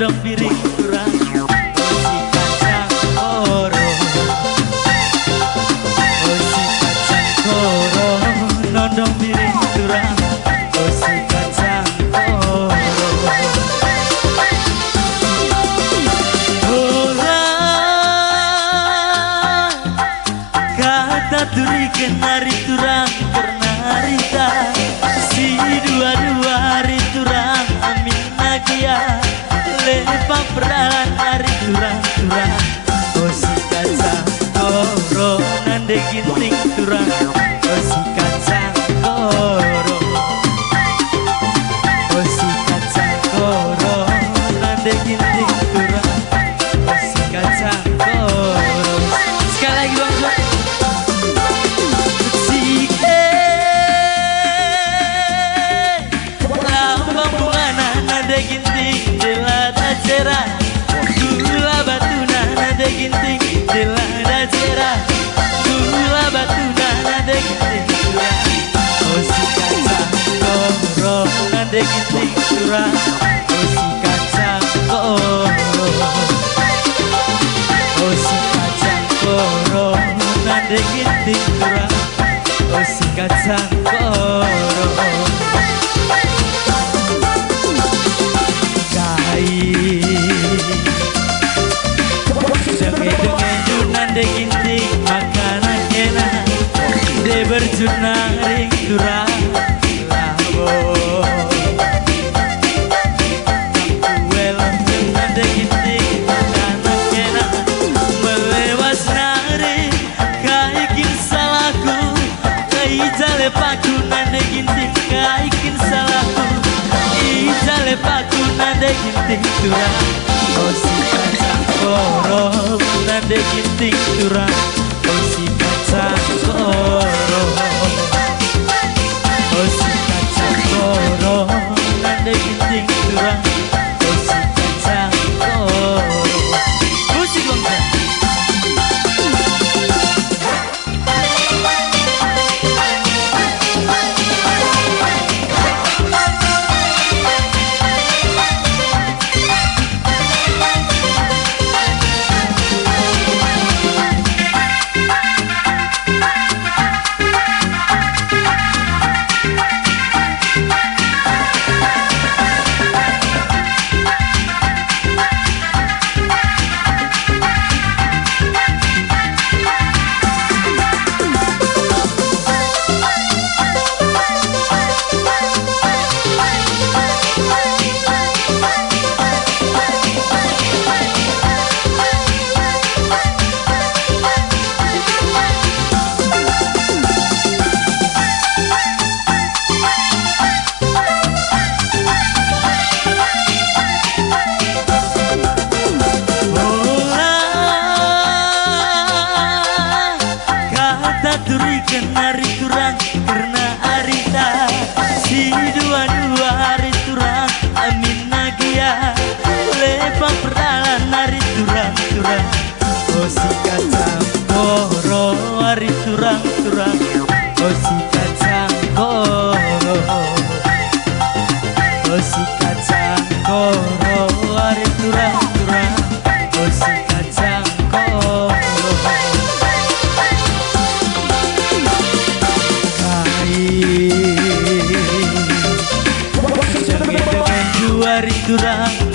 nondong piring kurang osi kacang koro osi kacang koro nondong piring kurang osi kacang koro orang kata turi kenari turang karena harita si dua-dua hari turang amin nagia lepak peralan hari turang-turang osi kacang koro nande ginting turang osi kacang koro osi kacang koro nande ginting turang osi kacang koro sekali lagi bang ginting jelada cerah gula batu nada ginting jelada cerah gula batu nada ginting curang osi kacang koro nada ginting curang osi kacang koro osi kacang koro nada ginting curang osi kacang koro nande ginting makanan enak de berjunang ring turang labo kuel nande ginting makanan enak melewas nari kaikin salahku kaijale paku nande ginting kaikin salahku ijale paku nande ginting turang osi kacang koro nande ginting turang osi kacang koro osi kacang koro nande ginting turang osi kacang koro musik bangsa turi kenari turang karena arita si dua-dua hari turang amin nagia lepak peralan hari turang-turang osi kacang koro hari turang-turang osi kacang koro osi kacang koro hari turang-turang osi kacang koro hari turang